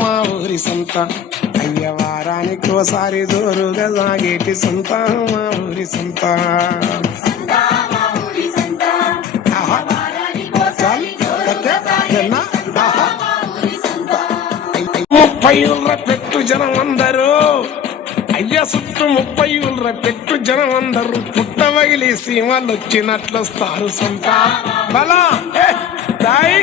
మా ఊరి సంత అయ్య వారానికోసారి జోరుగా సాగేటి సంత మా ఊరి సంత. ముప్పై ఊళ్ళ పెట్టు జనం అందరూ అయ్య చుట్టూ 30 ఊళ్ళ పెట్టు జనం అందరూ పుట్ట వగిలి సీమలు వచ్చినట్లు వస్తారు సంత బలా దాయి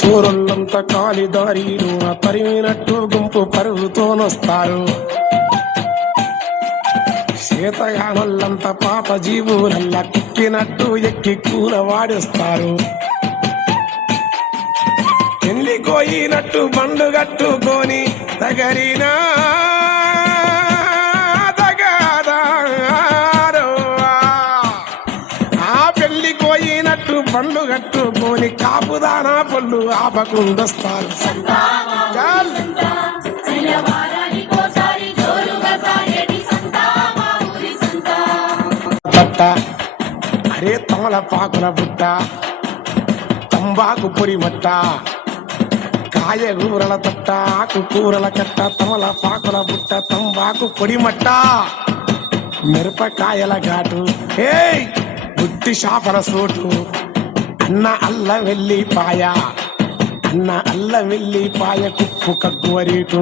సూరులంతా కాలిదారీలు తరిమినట్టు గుంపు పరుగుతోనొస్తారు. శీతగానులంతా పాత జీవులల్లా కుక్కినట్టు ఎక్కి కూల వాడిస్తారు. పెళ్లి కోయినట్టు బండు కట్టుకొని తగరినా పండ్లు కట్టుకొని కాపుదానా పళ్ళు ఆపకుండొస్తారు. బట్ట అరే తమలపాకుల బుట్ట తంబాకు పొడి మట్ట కాయగూరల తట్ట ఆకుకూరల కట్ట తమలపాకుల బుట్ట తంబాకు పొడి మట్ట మిరపకాయల ఘాటు హే బుద్ధి షాపల సోటు అన్న అల్ల వెల్లిపాయ అన్న అల్ల వెల్లిపాయ కుప్పు కగ్గువరీటు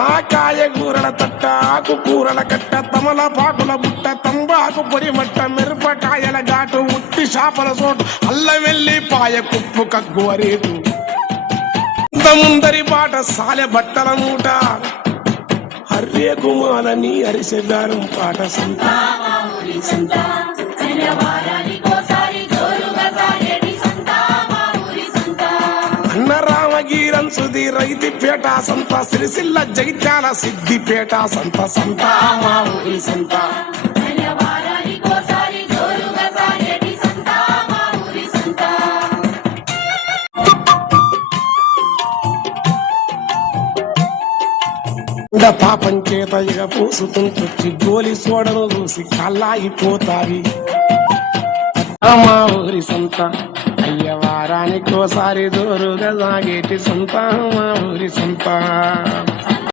ఆ కాయగూరల తట్ట ఆకుకూరల కట్ట తమలపాకుల బుట్ట తంబాకు పొడి మట్ట మిరపకాయల ఘాటు ఉత్తి చేపల చోటు అల్ల వెల్లిపాయ కుప్పు కగ్గువరీటు ముందరి బాట సాలె బట్టల మూట హర్రే కుమారని అరిసెగారం పాట సంత. అన్న రామగీరంసుది రైతిపేట సంత సిరిసిల్ల జగిత్యాల సిద్దిపేట సంత సంత మా ఊరి సంత. పాపం చేత ఇక పూసుకుంటొచ్చి గోలి సోడను చూసి కళ్ళాగిపోతావి మా ఊరి సంత అయ్య వారానికోసారి జోరుగా సాగేటి సంత మా ఊరి సంత.